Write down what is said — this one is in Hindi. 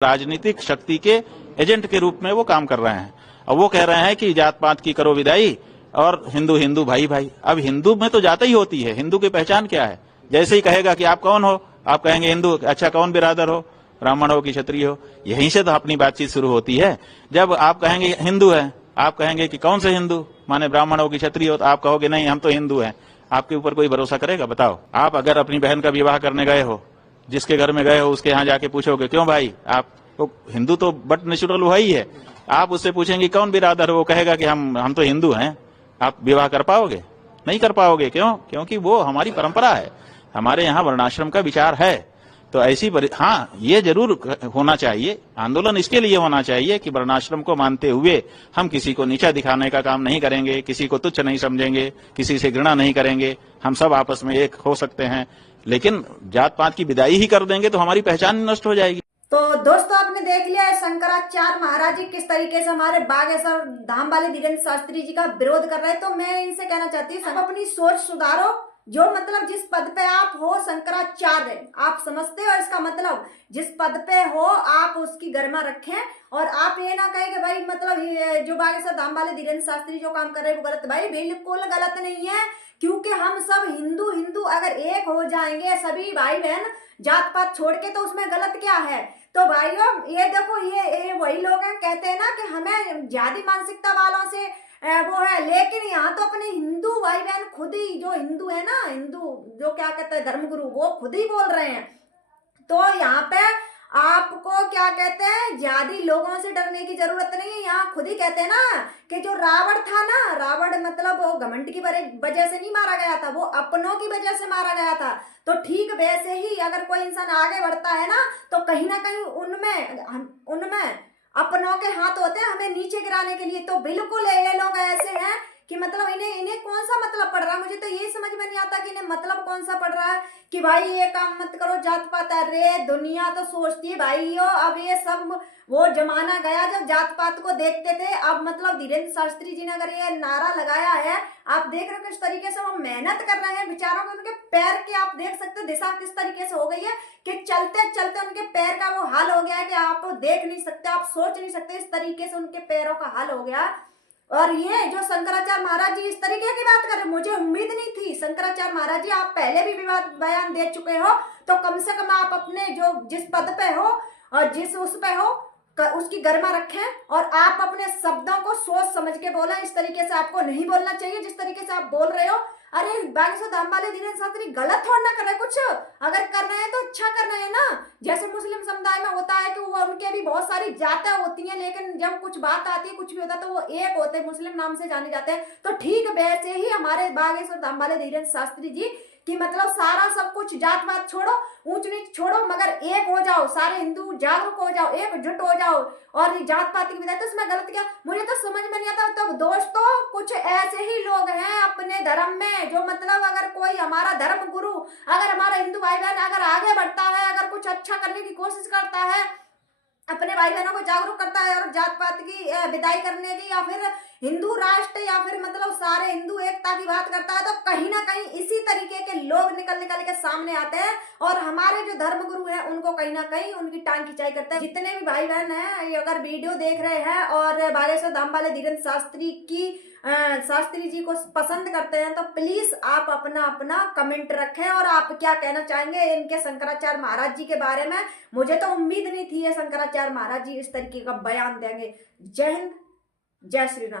राजनीतिक शक्ति के एजेंट के रूप में वो काम कर रहे हैं। अब वो कह रहे हैं कि जात पात की करो विदाई और हिंदू हिंदू भाई भाई। अब हिंदू में तो जात ही होती है, हिंदू की पहचान क्या है? जैसे ही कहेगा कि आप कौन हो, आप कहेंगे हिंदू, अच्छा कौन बिरादर हो, ब्राह्मण हो कि क्षत्रिय हो, यहीं से तो अपनी बातचीत शुरू होती है। जब आप कहेंगे हिंदू है, आप कहेंगे कि कौन से हिंदू, माने ब्राह्मण हो कि क्षत्रिय हो, तो आप कहोगे नहीं हम तो हिंदू हैं। आपके ऊपर कोई भरोसा करेगा? बताओ। आप अगर अपनी बहन का विवाह करने गए हो, जिसके घर में गए हो उसके यहाँ जाके पूछोगे क्यों भाई, आप तो हिंदू तो बट नेचुरल वही है। आप उससे पूछेंगे कौन बिरादर हो, वो कहेगा कि हम तो हिंदू हैं। आप विवाह कर पाओगे? नहीं कर पाओगे। क्यों? क्योंकि वो हमारी परंपरा है, हमारे यहाँ वर्णाश्रम का विचार है। तो ऐसी हाँ, ये जरूर होना चाहिए, आंदोलन इसके लिए होना चाहिए कि वर्णाश्रम को मानते हुए हम किसी को नीचा दिखाने का काम नहीं करेंगे, किसी को तुच्छ नहीं समझेंगे, किसी से घृणा नहीं करेंगे, हम सब आपस में एक हो सकते हैं। लेकिन जात पात की विदाई ही कर देंगे तो हमारी पहचान नष्ट हो जाएगी। तो दोस्तों आपने देख लिया है शंकराचार्य महाराज जी किस तरीके से हमारे बागेश्वर धाम वाले धीरेन्द्र शास्त्री जी का विरोध कर रहे हैं। तो मैं इनसे कहना चाहती हूँ आप अपनी सोच सुधारो। जो मतलब जिस पद पे आप हो शंकराचार्य, आप समझते हो इसका मतलब, जिस पद पे हो आप उसकी गरिमा रखें। और आप ये ना कहें कि भाई मतलब जो बागेश्वर धाम वाले धीरेन्द्र शास्त्री जो काम कर रहे हैं वो गलत। भाई बिल्कुल गलत नहीं है, क्योंकि हम सब हिंदू हिंदू अगर एक हो जाएंगे सभी भाई बहन जात पात छोड़ के, तो उसमें गलत क्या है? तो भाइयों ये देखो, ये वही लोग हैं कहते हैं ना कि हमें जाति मानसिकता वालों से वो है, लेकिन यहाँ तो अपने हिंदू भाई बहन खुद ही, जो हिंदू है ना, हिंदू जो क्या कहते हैं धर्मगुरु, वो खुद ही बोल रहे हैं। तो यहाँ पे आपको क्या कहते हैं, जाति लोगों से डरने की जरूरत नहीं है। यहाँ खुद ही कहते हैं ना कि जो रावण था ना, रावण मतलब वो घमंड की वजह से नहीं मारा गया था, वो अपनों की वजह से मारा गया था। तो ठीक वैसे ही अगर कोई इंसान आगे बढ़ता है ना, तो कहीं ना कहीं उनमें अपनों के हाथ होते हैं हमें नीचे गिराने के लिए। तो बिल्कुल ये लोग ऐसे हैं कि मतलब इन्हें कौन सा मतलब पड़ रहा है? मुझे तो ये समझ में नहीं आता कि इन्हें मतलब कौन सा पड़ रहा है कि भाई ये काम मत करो, जात पात। अरे दुनिया तो सोचती है भाइयों, अब ये सब वो जमाना गया जब जात पात को देखते थे। अब मतलब धीरेन्द्र शास्त्री जी ने अगर ये नारा लगाया है, आप देख रहे हो किस तरीके से वो मेहनत कर रहे हैं बेचारों को। उनके पैर की आप देख सकते हो दिशा किस तरीके से हो गई है कि चलते चलते उनके पैर का वो हाल हो गया है कि आप देख नहीं सकते, आप सोच नहीं सकते, इस तरीके से उनके पैरों का हाल हो गया। और ये जो शंकराचार्य महाराज जी इस तरीके की बात कर रहे, मुझे उम्मीद नहीं थी। शंकराचार्य महाराज जी आप पहले भी विवाद बयान दे चुके हो, तो कम से कम आप अपने जो जिस पद पे हो और जिस उस पे हो उसकी गरिमा रखें और आप अपने शब्दों को सोच समझ के बोलें। इस तरीके से आपको नहीं बोलना चाहिए जिस तरीके से आप बोल रहे हो। अरे बागेश्वर धाम वाले धीरेन्द्र शास्त्री गलत थोड़ा ना कर रहे, कुछ अगर कर रहे हैं तो अच्छा कर रहे हैं ना। जैसे मुस्लिम समुदाय में होता है कि वो उनके भी बहुत सारी जातें होती हैं, लेकिन जब कुछ बात आती है, कुछ भी होता है, तो वो एक होते हैं, मुस्लिम नाम से जाने जाते हैं। तो ठीक वैसे ही हमारे बागेश्वर धाम वाले धीरेन्द्र शास्त्री जी कि मतलब सारा सब कुछ जात पात छोड़ो, ऊंच नीच छोड़ो, मगर एक हो जाओ, सारे हिंदू जागरूक हो जाओ, एकजुट हो जाओ और जात पात की विदाई। तो इसमें गलत क्या? मुझे तो समझ में नहीं आता। तो दोस्तों कुछ ऐसे ही लोग हैं अपने धर्म में जो मतलब अगर कोई हमारा धर्म गुरु, अगर हमारा हिंदू भाई बहन अगर आगे बढ़ता है, अगर कुछ अच्छा करने की कोशिश करता है, अपने भाई बहनों को जागरूक करता है और जात पात की विदाई करने की, या फिर हिंदू राष्ट्र, या फिर मतलब सारे हिंदू एकता की बात करता है, तो कहीं ना कहीं इसी तरीके के लोग निकल निकल के सामने आते हैं और हमारे जो धर्मगुरु हैं उनको कहीं ना कहीं उनकी टांग खिंचाई करते हैं। जितने भी भाई बहन हैं अगर वीडियो देख रहे हैं और बागेश्वर धाम वाले धीरेन्द्र शास्त्री जी को पसंद करते हैं, तो प्लीज आप अपना अपना कमेंट रखें और आप क्या कहना चाहेंगे इनके शंकराचार्य महाराज जी के बारे में। मुझे तो उम्मीद नहीं थी ये शंकराचार्य महाराज जी इस तरीके का बयान देंगे। जय हिंद, जय श्री राम।